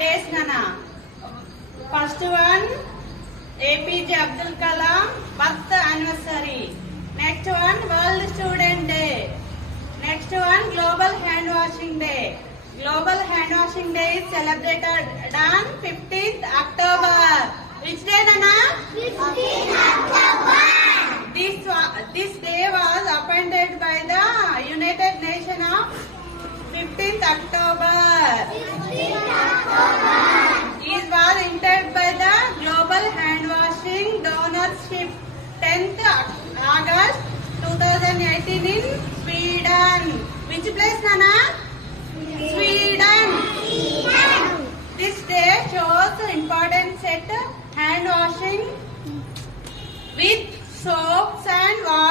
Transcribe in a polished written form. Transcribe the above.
days, Nana. First one, APJ Abdul Kalam birth anniversary. Next one, World Student Day. Next one, Global Hand Washing Day. Global Hand Washing Day is celebrated on 15th October. Which day, Nana? 15th October. This day was appointed by the United Nations of 15th October. 15th October. It was entered by the Global Hand Washing Donorship 10th August 2018 in Sweden. Which place, Nana? Sweden. This day shows the importance at hand washing with soaps and water.